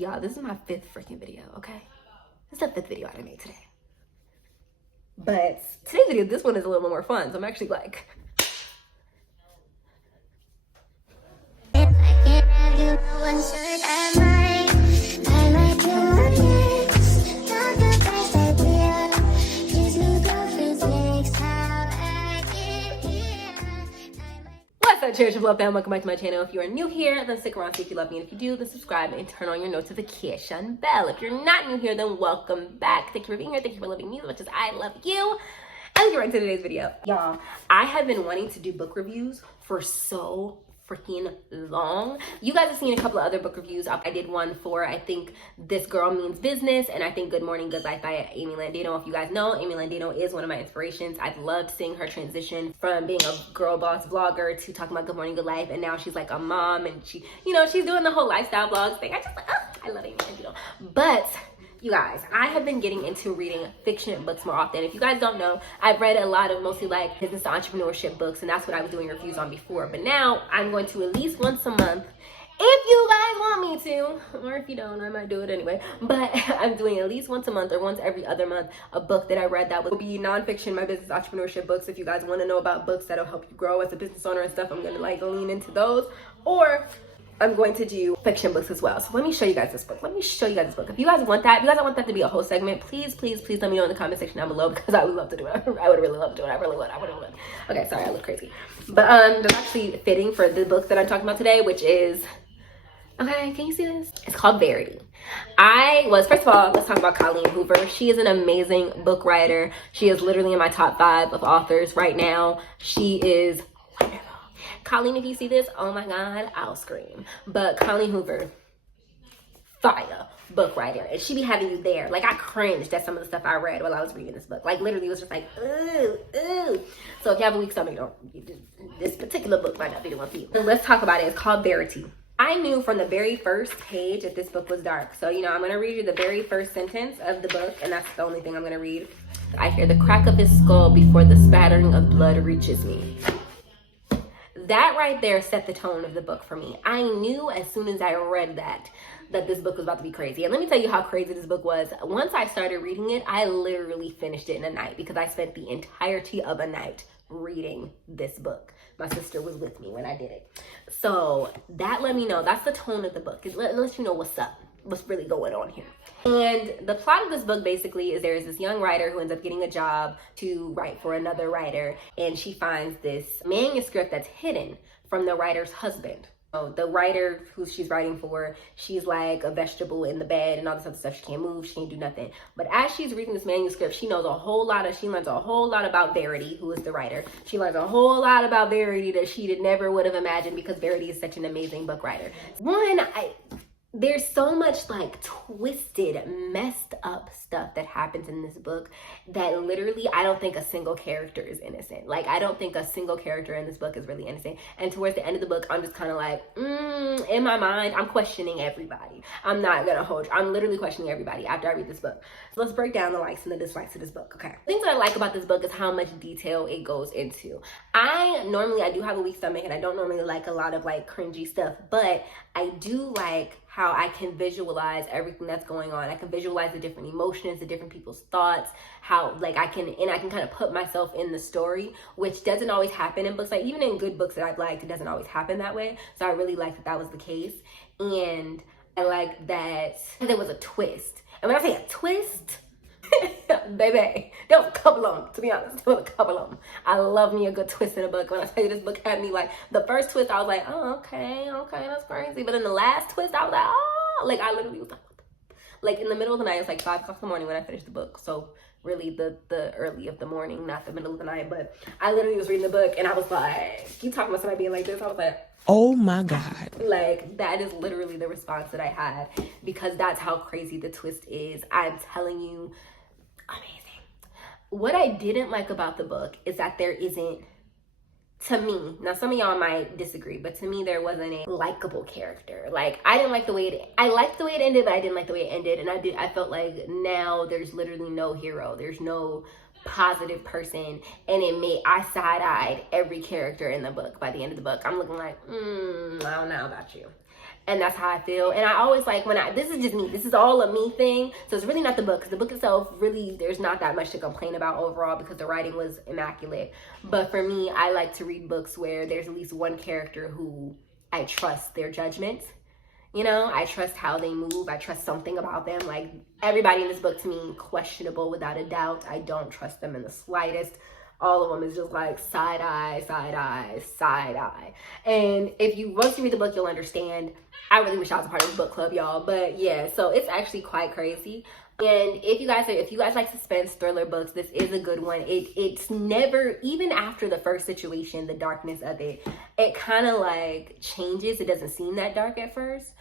Y'all, this is my 5th freaking video, okay? This is the 5th video I made today. But today's video, this one is a little more fun, so I'm actually like... What's up, Cherish of Love fam? Welcome back to my channel. If you are new here, then stick around, see if you love me. And if you do, then subscribe and turn on your notification bell. If you're not new here, then welcome back. Thank you for being here. Thank you for loving me as much as I love you. And let's get right into today's video. Y'all, I have been wanting to do book reviews for so freaking long. You guys have seen a couple of other book reviews. I did one for, I think, This Girl Means Business, and I think Good Morning, Good Life by Amy Landino. If you guys know, Amy Landino is one of my inspirations. I've loved seeing her transition from being a girl boss vlogger to talking about Good Morning, Good Life, and now she's like a mom, and she, you know, she's doing the whole lifestyle vlogs thing. I love Amy Landino. But you guys, I have been getting into reading fiction books more often. If you guys don't know, I've read a lot of mostly like business entrepreneurship books, and that's what I was doing reviews on before. But now I'm going to at least once a month, if you guys want me to, or if you don't, I might do it anyway. But I'm doing at least once a month or once every other month a book that I read that would be nonfiction, my business entrepreneurship books. If you guys want to know about books that'll help you grow as a business owner and stuff, I'm going to like lean into those. Or I'm going to do fiction books as well. So let me show you guys this book. If you guys want that, if you guys want that to be a whole segment, please let me know in the comment section down below, because I would love to do it. I would really love to do it. I really would. Okay, sorry, I look crazy. But that's actually fitting for the book that I'm talking about today, which is, okay, can you see this? It's called Verity. First of all, let's talk about Colleen Hoover. She is an amazing book writer. She is literally in my top 5 of authors right now. She is wonderful. Colleen, if you see this, oh my God, I'll scream. But Colleen Hoover, fire book writer. And she be having you there. Like, I cringed at some of the stuff I read while I was reading this book. Like, literally, it was just like, ooh, ooh. So if you have a weak stomach, this particular book might not be the one for you. So let's talk about it. It's called Verity. I knew from the very first page that this book was dark. So, you know, I'm going to read you the very first sentence of the book, and that's the only thing I'm going to read. I hear the crack of his skull before the spattering of blood reaches me. That right there set the tone of the book for me. I knew as soon as I read that this book was about to be crazy. And let me tell you how crazy this book was. Once I started reading it, I literally finished it in a night, because I spent the entirety of a night reading this book. My sister was with me when I did it. So that let me know. That's the tone of the book. It lets you know what's up, what's really going on here. And the plot of this book basically is there's this young writer who ends up getting a job to write for another writer, and she finds this manuscript that's hidden from the writer's husband. So the writer who she's writing for, she's like a vegetable in the bed and all this other stuff. She can't move, she can't do nothing. But as she's reading this manuscript, she learns a whole lot about Verity, who is the writer. She learns a whole lot about Verity that she never would have imagined, because Verity is such an amazing book writer. There's so much like twisted, messed up stuff that happens in this book that literally I don't think a single character is innocent. Like, I don't think a single character in this book is really innocent. And towards the end of the book, I'm just kind of like, in my mind, I'm questioning everybody. I'm not gonna hold you. I'm literally questioning everybody after I read this book. So let's break down the likes and the dislikes of this book, okay? Things that I like about this book is how much detail it goes into. I do have a weak stomach, and I don't normally like a lot of like cringy stuff, but I do like how I can visualize everything that's going on. I can visualize the different emotions, the different people's thoughts, how like I can kind of put myself in the story, which doesn't always happen in books. Like, even in good books that I've liked, it doesn't always happen that way. So I really liked that was the case. And I like that there was a twist. And when I say a twist, baby, there was a couple of them, to be honest. There was a couple of them. I love me a good twist in a book. When I tell you this book had me like, the first twist, I was like, oh, okay, that's crazy. But then the last twist, I was like, oh, like I literally was like, what the? Like in the middle of the night, it was like 5 o'clock in the morning when I finished the book. So really the early of the morning, not the middle of the night. But I literally was reading the book, and I was like, you talking about somebody being like this? I was like, oh my God. Like, that is literally the response that I had, because that's how crazy the twist is. I'm telling you, amazing. What I didn't like about the book is that there isn't, to me, now some of y'all might disagree, but to me there wasn't a likable character. Like, I didn't like the way I liked the way it ended, but I didn't like the way it ended. And I felt like now there's literally no hero. There's no positive person, and I side-eyed every character in the book. By the end of the book, I'm looking like, I don't know about you. And that's how I feel. And I always like this is just me. This is all a me thing. So it's really not the book, because the book itself, really, there's not that much to complain about overall because the writing was immaculate. But for me, I like to read books where there's at least one character who I trust their judgment. You know, I trust how they move. I trust something about them. Like, everybody in this book to me, questionable without a doubt. I don't trust them in the slightest. All of them is just like side eye, side eye, side eye. And once you read the book, you'll understand. I really wish I was a part of this book club, y'all. But yeah, so it's actually quite crazy. And if you guys like suspense thriller books, this is a good one. It's never, even after the first situation, the darkness of it kind of like changes. It doesn't seem that dark at first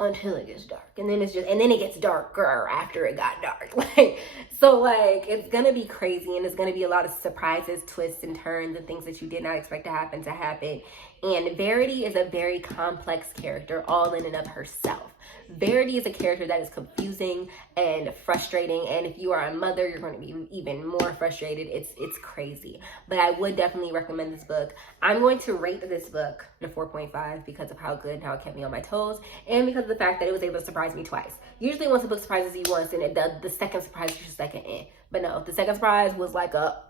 until it gets dark, and then it gets darker after it got dark. So it's gonna be crazy, and it's gonna be a lot of surprises, twists and turns, and things that you did not expect to happen. And Verity is a very complex character all in and of herself. Verity is a character that is confusing and frustrating, and if you are a mother, you're going to be even more frustrated. It's crazy. But I would definitely recommend this book. I'm going to rate this book a 4.5 because of how good and how it kept me on my toes, and because of the fact that it was able to surprise me twice. Usually once a book surprises you once, and the second surprise is just like an eh. But no, the second surprise was like a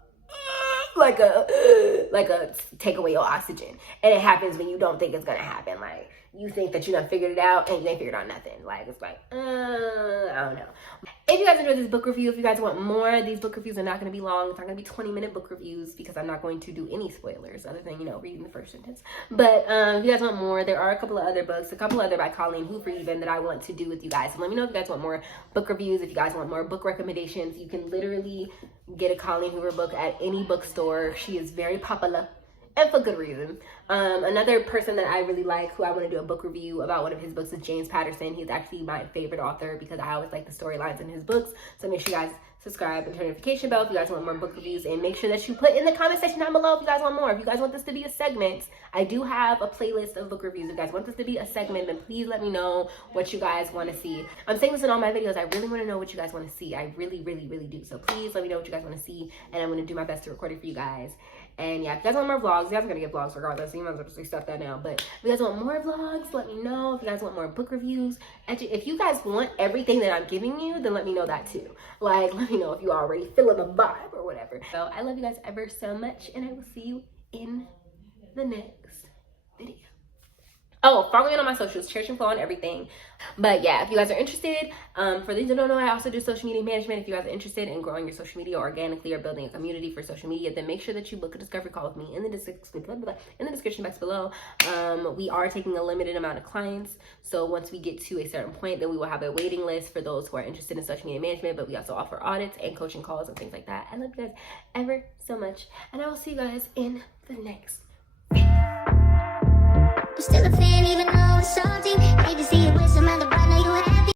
take away your oxygen. And it happens when you don't think it's gonna happen. Like, you think that you done figured it out and you ain't figured out nothing. Like, it's like, I don't know. If you guys enjoyed this book review, if you guys want more, these book reviews are not going to be long. It's not going to be 20-minute book reviews because I'm not going to do any spoilers other than, reading the first sentence. But if you guys want more, there are a couple of other books, a couple other by Colleen Hoover even, that I want to do with you guys. So let me know if you guys want more book reviews, if you guys want more book recommendations. You can literally get a Colleen Hoover book at any bookstore. She is very popular, and for good reason. Another person that I really like, who I want to do a book review about one of his books, is James Patterson. He's actually my favorite author because I always like the storylines in his books. So make sure you guys subscribe and turn the notification bell if you guys want more book reviews, and make sure that you put in the comment section down below if you guys want more. If you guys want this to be a segment, I do have a playlist of book reviews. If you guys want this to be a segment, then please let me know what you guys want to see. I'm saying this in all my videos. I really want to know what you guys want to see. I really, really, really do. So please let me know what you guys want to see, and I'm going to do my best to record it for you guys. And yeah, if you guys want more vlogs, you guys are going to get vlogs regardless, so you might as well just stuff that now. But if you guys want more vlogs, let me know. If you guys want more book reviews, if you guys want everything that I'm giving you, then let me know that too. Like, let me know if you already feeling the vibe or whatever. So I love you guys ever so much, and I will see you in the next video. Oh, follow me on my socials, Church and Flow on everything. But yeah, if you guys are interested, for those who don't know, I also do social media management. If you guys are interested in growing your social media organically or building a community for social media, then make sure that you book a discovery call with me in the description box below. We are taking a limited amount of clients. So once we get to a certain point, then we will have a waiting list for those who are interested in social media management. But we also offer audits and coaching calls and things like that. I love you guys ever so much, and I will see you guys in the next video. I'm still a fan even though it's salty.